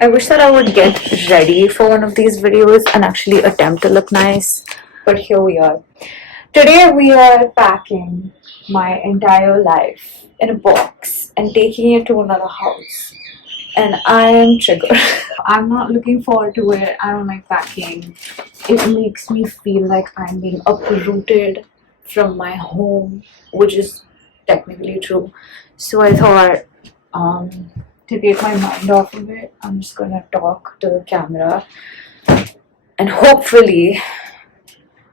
I wish that I would get ready for one of these videos and actually attempt to look nice, but here we are. Today we are packing my entire life in a box and taking it to another house. And I am triggered. I'm not looking forward to it. I don't like packing. It makes me feel like I'm being uprooted from my home, which is technically true. So I thought, to take my mind off of it, I'm just gonna talk to the camera and hopefully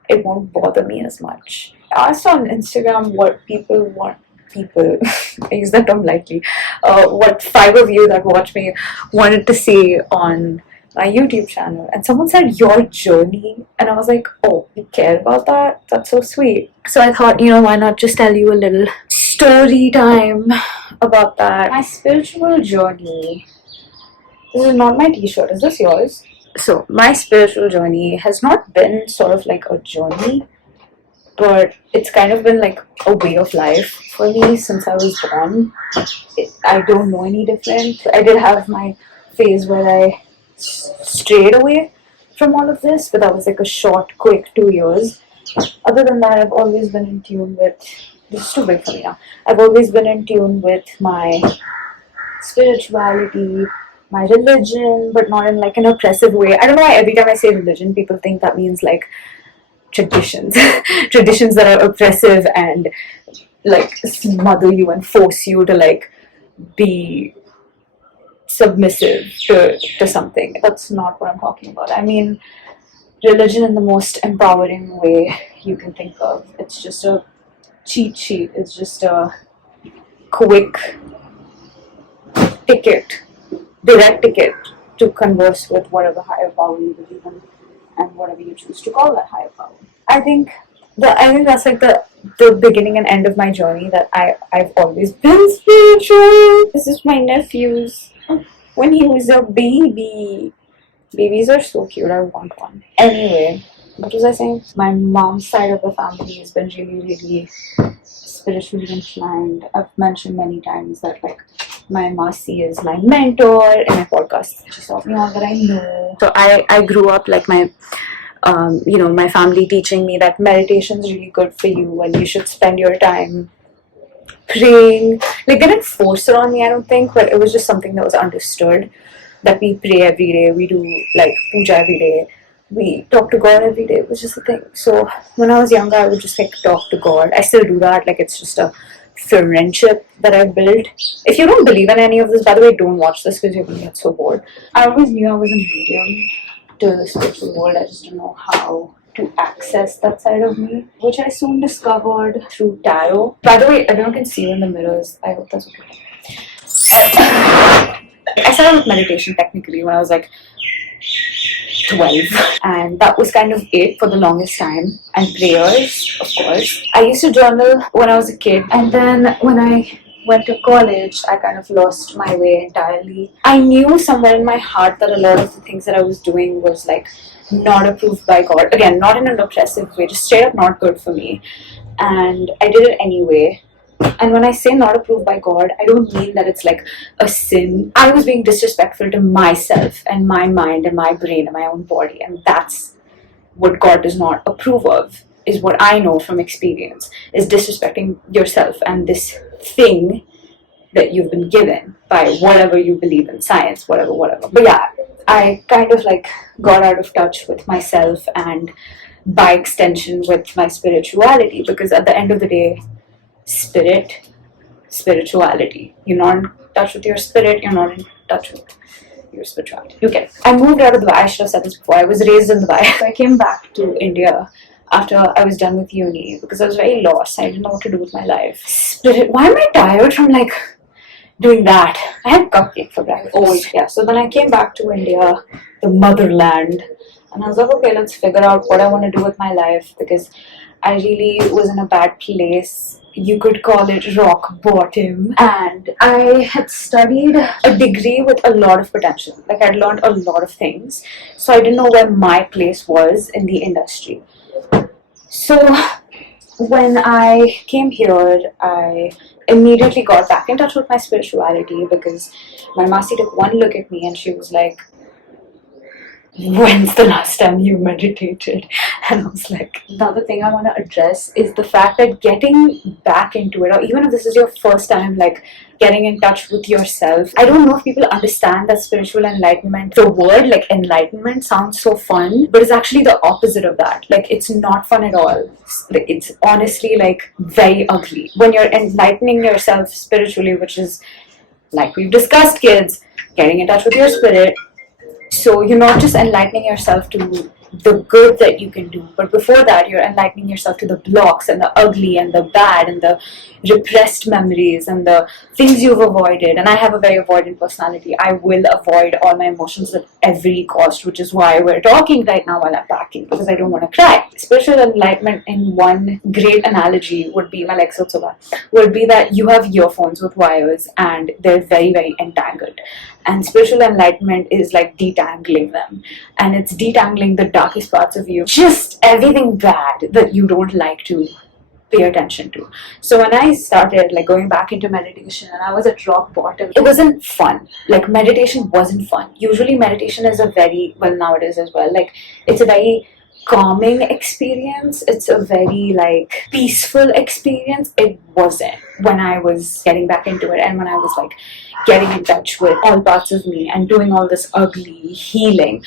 it won't bother me as much. I asked on Instagram what people want. People, I use that term lightly. What 5 of you that watch me wanted to see on my YouTube channel, and someone said your journey, and I was like, oh, you care about that? That's so sweet. So I thought, why not just tell you a little story time about that. My spiritual journey. This is not my t-shirt. Is this yours? So my spiritual journey has not been sort of like a journey, but it's kind of been like a way of life for me since I was born. I don't know any different. I did have my phase where I strayed away from all of this, but that was like a short, quick 2 years. Other than that, I've always been in tune with. This is too big for me now. I've always been in tune with my spirituality, my religion, but not in like an oppressive way. I don't know why every time I say religion, people think that means like traditions, traditions that are oppressive and like smother you and force you to like be submissive to something. That's not what I'm talking about. I mean religion in the most empowering way you can think of. It's just a cheat sheet. It's just a quick ticket, direct ticket to converse with whatever higher power you believe in and whatever you choose to call that higher power. I think that's like the beginning and end of my journey, that I've always been spiritual. This is my nephew's when he was a baby. Babies are so cute, I want one. Anyway, what was I saying? My mom's side of the family has been really, really spiritually inclined. I've mentioned many times that like my Masi is my mentor in my podcast. She's taught me all that I know. So I grew up like my my family teaching me that meditation is really good for you and you should spend your time praying. Like they didn't force it on me, I don't think, but it was just something that was understood, that we pray every day, we do like puja every day, we talk to God every day. It was just a thing. So when I was younger, I would just like talk to God. I still do that. Like it's just a friendship that I've built. If you don't believe in any of this, by the way, don't watch this because you're gonna get so bored. I always knew I was a medium to the spiritual world. I just didn't know how to access that side of me, which I soon discovered through tarot. By the way, everyone can see you in the mirrors. I hope that's okay. I started with meditation technically when I was like 12, and that was kind of it for the longest time. And prayers, of course. I used to journal when I was a kid, and then when I went to college, I kind of lost my way entirely. I knew somewhere in my heart that a lot of the things that I was doing was like not approved by God. Again, not in an oppressive way, just straight up not good for me. And I did it anyway. And when I say not approved by God, I don't mean that it's like a sin. I was being disrespectful to myself and my mind and my brain and my own body. And that's what God does not approve of, is what I know from experience, is disrespecting yourself and this thing that you've been given by whatever you believe in, science, whatever. But yeah, I kind of like got out of touch with myself and by extension with my spirituality, because at the end of the day, spirituality. You're not in touch with your spirit, you're not in touch with your spirituality. You get it. I moved out of Dubai. I should have said this before. I was raised in Dubai. So I came back to India after I was done with uni because I was very lost. I didn't know what to do with my life. Spirit. Why am I tired from like doing that? I had cupcake for breakfast. Oh yeah. So then I came back to India, the motherland, and I was like, okay, let's figure out what I want to do with my life, because I really was in a bad place. You could call it rock bottom. And I had studied a degree with a lot of potential. Like I'd learned a lot of things. So I didn't know where my place was in the industry. So when I came here, I immediately got back in touch with my spirituality because my Masi took one look at me and she was like, when's the last time you meditated? And I was like, the other thing I want to address is the fact that getting back into it, or even if this is your first time, like getting in touch with yourself, I don't know if people understand that spiritual enlightenment, the word like enlightenment sounds so fun, but it's actually the opposite of that. Like, it's not fun at all. It's honestly like very ugly. When you're enlightening yourself spiritually, which is like we've discussed, kids, getting in touch with your spirit, so you're not just enlightening yourself to the good that you can do, but before that, you're enlightening yourself to the blocks and the ugly and the bad and the repressed memories and the things you've avoided. And I have a very avoidant personality. I will avoid all my emotions at every cost, which is why we're talking right now while I'm packing, because I don't want to cry. Spiritual enlightenment, in one great analogy, would be would be that you have earphones with wires and they're very, very entangled. And spiritual enlightenment is like detangling them. And it's detangling the darkest parts of you. Just everything bad that you don't like to pay attention to. So when I started like going back into meditation and I was at rock bottom, it wasn't fun. Like, meditation wasn't fun. Usually meditation is a very, well, nowadays as well, like it's a very calming experience. It's a very like peaceful experience. It wasn't when I was getting back into it and when I was like getting in touch with all parts of me and doing all this ugly healing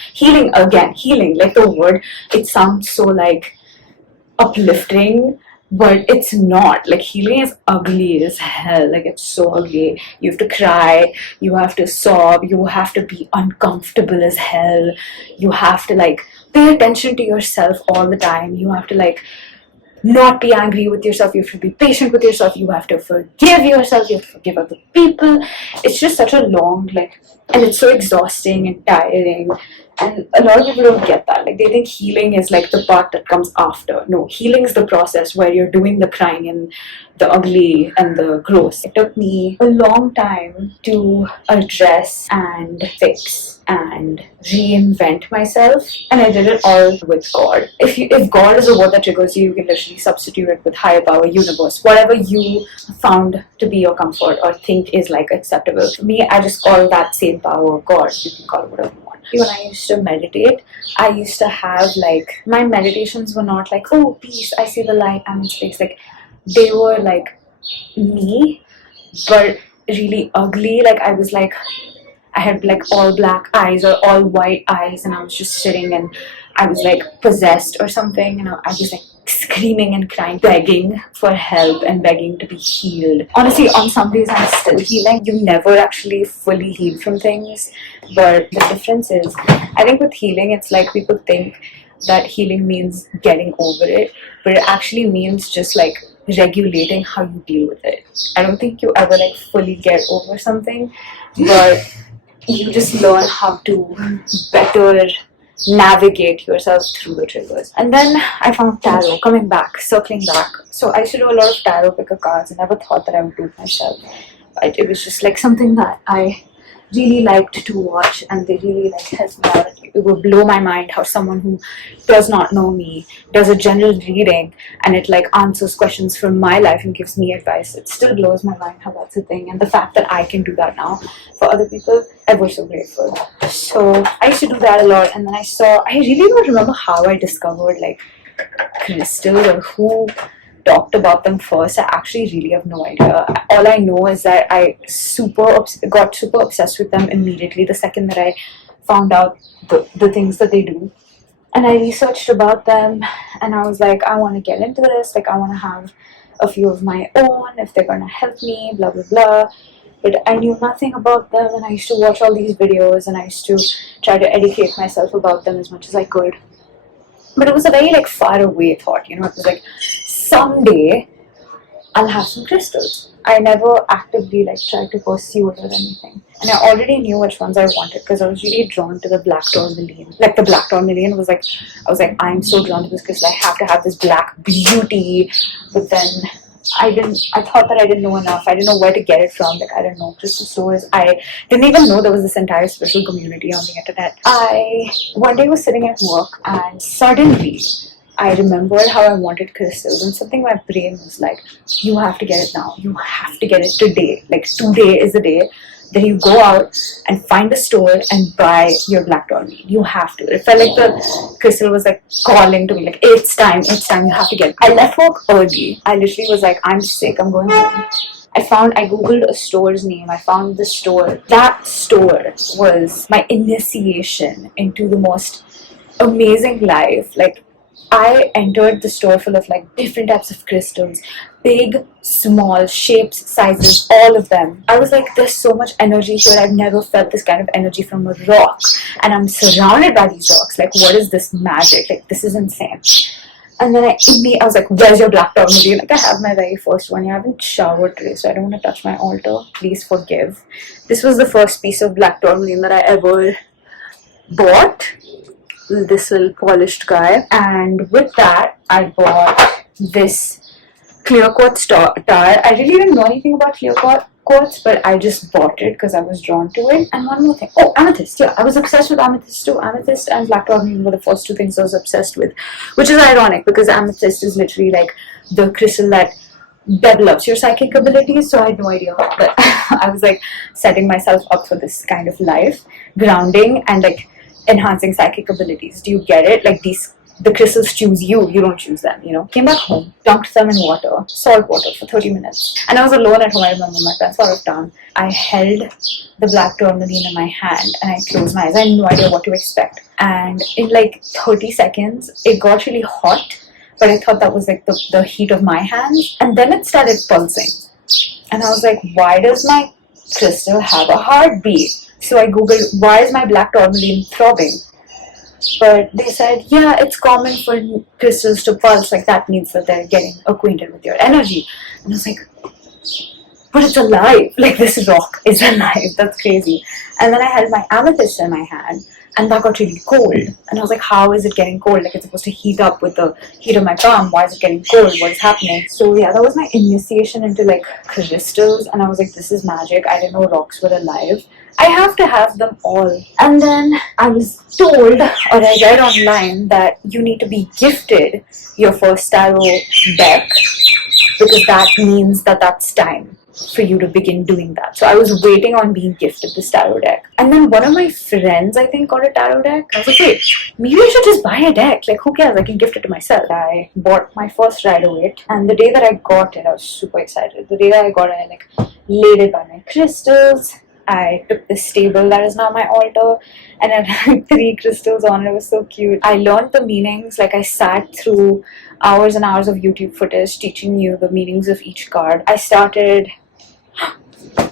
again. Healing, like the word, it sounds so like uplifting, but it's not. Like, healing is ugly as hell. Like, it's so ugly. You have to cry, you have to sob, you have to be uncomfortable as hell, you have to like pay attention to yourself all the time, you have to like not be angry with yourself, you have to be patient with yourself, you have to forgive yourself, you have to forgive other people. It's just such a long, like, and it's so exhausting and tiring. And a lot of people don't get that. Like, they think healing is like the part that comes after. No, healing is the process where you're doing the crying and the ugly and the gross. It took me a long time to address and fix and reinvent myself, and I did it all with God. If God is a word that triggers you, you can literally substitute it with higher power, universe, whatever you found to be your comfort or think is like acceptable. For me, I just call that same power God. You can call it whatever you want. When I used to meditate, I used to have like, my meditations were not like, oh peace, I see the light, I'm in space. Like, they were like me, but really ugly. Like, I was like, I had like all black eyes or all white eyes, and I was just sitting and I was like possessed or something, and I was like screaming and crying, begging for help and begging to be healed. Honestly, on some days I'm still healing. You never actually fully heal from things, but the difference is, I think with healing, it's like people think that healing means getting over it, but it actually means just like regulating how you deal with it. I don't think you ever like fully get over something, but you just learn how to better navigate yourself through the triggers. And then I found tarot, circling back. So I used to do a lot of tarot picker cards. I never thought that I would do it myself. But it was just like something that I really liked to watch, and they really like helped me out. It would blow my mind how someone who does not know me does a general reading and it like answers questions from my life and gives me advice. It still blows my mind how that's a thing, and the fact that I can do that now for other people, ever so grateful. So I used to do that a lot, and then I really don't remember how I discovered like crystals or who talked about them first. I actually really have no idea. All I know is that I got super obsessed with them immediately the second that I found out the things that they do. And I researched about them, and I was like, I want to get into this. Like, I want to have a few of my own if they're going to help me, blah, blah, blah. But I knew nothing about them, and I used to watch all these videos, and I used to try to educate myself about them as much as I could. But it was a very like far away thought, you know. It was like, someday I'll have some crystals. I never actively like tried to pursue it or anything. And I already knew which ones I wanted because I was really drawn to the black tourmaline. Like, the black tourmaline was like, I was like, I'm so drawn to this crystal. I have to have this black beauty. But then I thought that I didn't know enough. I didn't know where to get it from. Like, I didn't know crystal stores. I didn't even know there was this entire spiritual community on the internet. I one day was sitting at work, and suddenly I remembered how I wanted crystals, and something in my brain was like, you have to get it now. You have to get it today. Like, today is the day that you go out and find a store and buy your black tourmaline. You have to. It felt like the crystal was like calling to me, like, it's time, you have to get it. I left work early. I literally was like, I'm sick, I'm going home. I googled a store's name. I found the store. That store was my initiation into the most amazing life. Like, I entered the store full of like different types of crystals, big, small, shapes, sizes, all of them. I was like, there's so much energy here. I've never felt this kind of energy from a rock. And I'm surrounded by these rocks. Like, what is this magic? Like, this is insane. And then I was like, where's your black tourmaline? Like, I have my very first one. I haven't showered today, so I don't want to touch my altar. Please forgive. This was the first piece of black tourmaline that I ever bought. This little polished guy. And with that, I bought this clear quartz tar. I really didn't know anything about clear quartz, but I just bought it because I was drawn to it. And one more thing. Oh, amethyst. Yeah, I was obsessed with amethyst too. Amethyst and black tourmaline were the first two things I was obsessed with, which is ironic because amethyst is literally like the crystal that develops your psychic abilities. So I had no idea, but I was like setting myself up for this kind of life, grounding and like enhancing psychic abilities. Do you get it? Like, the crystals choose you, you don't choose them, you know. Came back home, dunked them in water, salt water for 30 minutes. And I was alone at home. I remember my parents were out of town. I held the black tourmaline in my hand and I closed my eyes. I had no idea what to expect. And in like 30 seconds, it got really hot, but I thought that was like the heat of my hands. And then it started pulsing. And I was like, why does my crystal have a heartbeat? So I googled, why is my black tourmaline throbbing? But they said, yeah, it's common for crystals to pulse. Like, that means that they're getting acquainted with your energy. And I was like, but it's alive. Like, this rock is alive. That's crazy. And then I held my amethyst in my hand, and that got really cold. And I was like, how is it getting cold? Like, it's supposed to heat up with the heat of my palm. Why is it getting cold? What is happening? So yeah, that was my initiation into like crystals. And I was like, this is magic. I didn't know rocks were alive. I have to have them all. And then I was told, or I read online, that you need to be gifted your first tarot deck because that means that that's time for you to begin doing that. So I was waiting on being gifted this tarot deck. And then one of my friends, I think, got a tarot deck. I was like, wait, maybe I should just buy a deck. Like, who cares? I can gift it to myself. I bought my first Rider-Waite, and the day that I got it, I was super excited. The day that I got it, I like laid it by my crystals. I took this table that is now my altar and it had 3 crystals on it. It was so cute. I learned the meanings. Like, I sat through hours and hours of YouTube footage teaching you the meanings of each card. I started...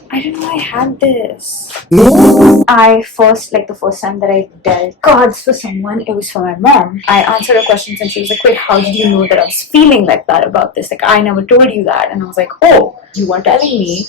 I didn't know I had this. The first time that I dealt cards for someone, it was for my mom. I answered her questions and she was like, wait, how did you know that I was feeling like that about this? Like, I never told you that. And I was like, oh, you are telling me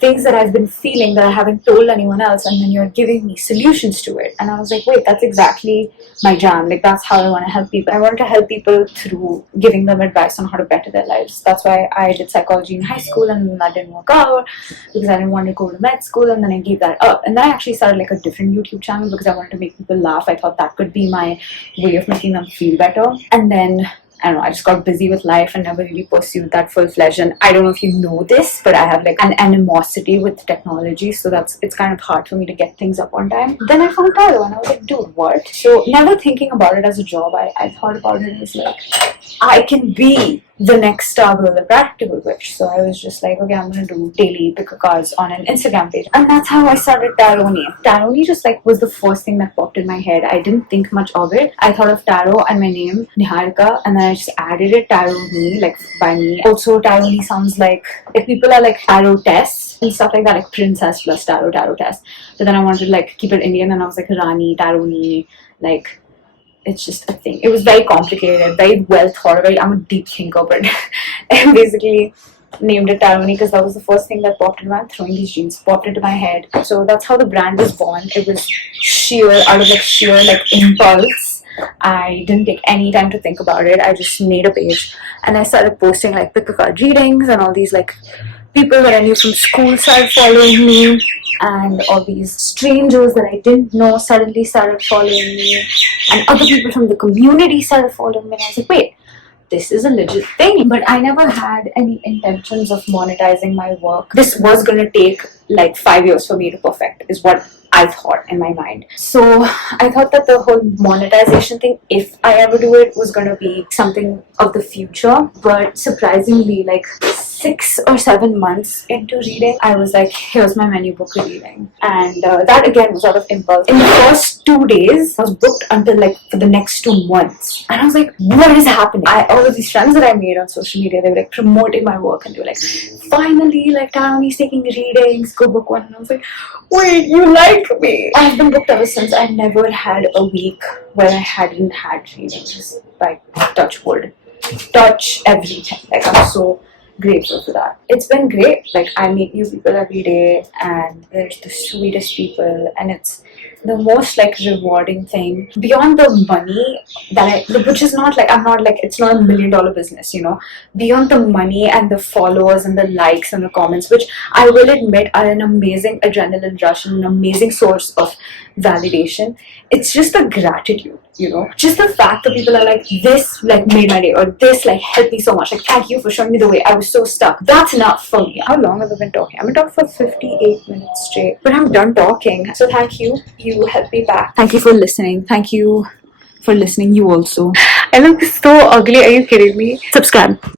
things that I've been feeling that I haven't told anyone else, and then you're giving me solutions to it. And I was like, wait, that's exactly my jam. Like, that's how I want to help people. I want to help people through giving them advice on how to better their lives. That's why I did psychology in high school, and then that didn't work out because I didn't want to go to med school, and then I gave that up. And then I actually started like a different YouTube channel because I wanted to make people laugh. I thought that could be my way of making them feel better. And then I don't know, I just got busy with life and never really pursued that full-fledged. And I don't know if you know this, but I have like an animosity with technology, so it's kind of hard for me to get things up on time. Then I found tarot and I was like, dude, what? So never thinking about it as a job, I thought about it as like, I can be the next star girl, the practical witch. So I was just like, okay, I'm gonna do daily pick a cards on an Instagram page. And that's how I started Tarotni. Tarotni just like was the first thing that popped in my head. I didn't think much of it. I thought of tarot and my name, Niharika, and then I just added it Tarotni, like by me. Also, Tarotni sounds like, if people are like tarot tests and stuff like that, like princess plus tarot test. But then I wanted to like keep it Indian, and I was like Rani, Tarotni, like, it's just a thing. It was very complicated, very well thought of. I'm a deep thinker, but I basically named it Tarotni because that was the first thing that popped in my head. Throwing these jeans popped into my head. So that's how the brand was born. It was out of sheer impulse. I didn't take any time to think about it. I just made a page and I started posting like pick a card readings and all these like People that I knew from school started following me, and all these strangers that I didn't know suddenly started following me, and other people from the community started following me. And I was like, wait, this is a legit thing. But I never had any intentions of monetizing my work. This was gonna take like 5 years for me to perfect, is what I thought in my mind. So I thought that the whole monetization thing, if I ever do it, was gonna be something of the future. But surprisingly, like 6 or 7 months into reading, I was like, here's my menu, book a reading. And that again was out of impulse. In the first 2 days, I was booked until like for the next 2 months. And I was like, what is happening? All of these friends that I made on social media, they were like promoting my work, and they were like, finally, like Tarotni's taking readings, go book one. And I was like, wait, you like me? I've been booked ever since. I never had a week where I hadn't had readings. Like, touch wood. Touch everything. Like, I'm so grateful for that. It's been great. Like, I meet new people every day, and they're the sweetest people, and it's the most like rewarding thing beyond the money that which is not like, I'm not like, it's not $1 million business, you know. Beyond the money and the followers and the likes and the comments, which I will admit are an amazing adrenaline rush and an amazing source of validation, it's just the gratitude, you know, just the fact that people are like, this like made my day, or this like helped me so much, like thank you for showing me the way, I was so stuck. That's enough for me. How long have I been talking? I've been talking for 58 minutes straight, but I'm done talking. So thank you, you helped me back. Thank you for listening. Thank you for listening, you also. I look so ugly, are you kidding me? Subscribe.